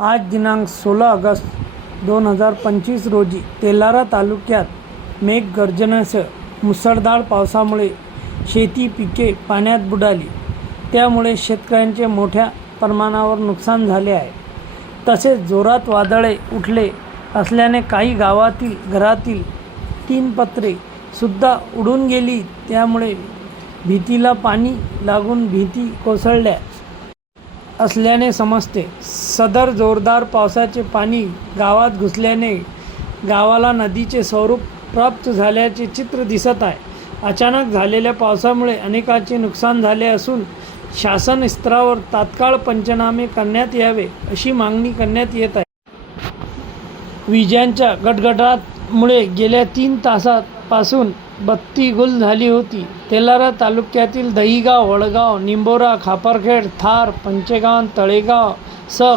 आज दिनांक सोळा ऑगस्ट दोन हजार पंचवीस रोजी तेलारा तालुक्यात मेघगर्जनेसह मुसळधार पावसामुळे शेती पिके पाण्यात बुडाली. त्यामुळे शेतकऱ्यांचे मोठ्या प्रमाणावर नुकसान झाले आहे. तसेच जोरात वादळे उठले असल्याने काही गावातील घरातील तीन पत्रे सुद्धा उडून गेली. त्यामुळे भीतीला पाणी लागून भीती कोसळल्या. असल्याने समजते. सदर जोरदार पावसाचे पाणी गावात घुसल्याने गावाला नदीचे स्वरूप प्राप्त झाल्याचे चित्र दिसत आहे. अचानक झालेल्या पावसामुळे अनेकांचे नुकसान झाले असून शासन स्तरावर तात्काळ पंचनामे करण्यात यावे अशी मागणी करण्यात येत आहे. विजांच्या मुळे गेल्या तीन तासापासून बत्ती गुल झाली होती. तेलारा तालुक्यातील दहीगाव वडगाव निंबोरा खापरखेड थार पंचेगाव तळेगाव सह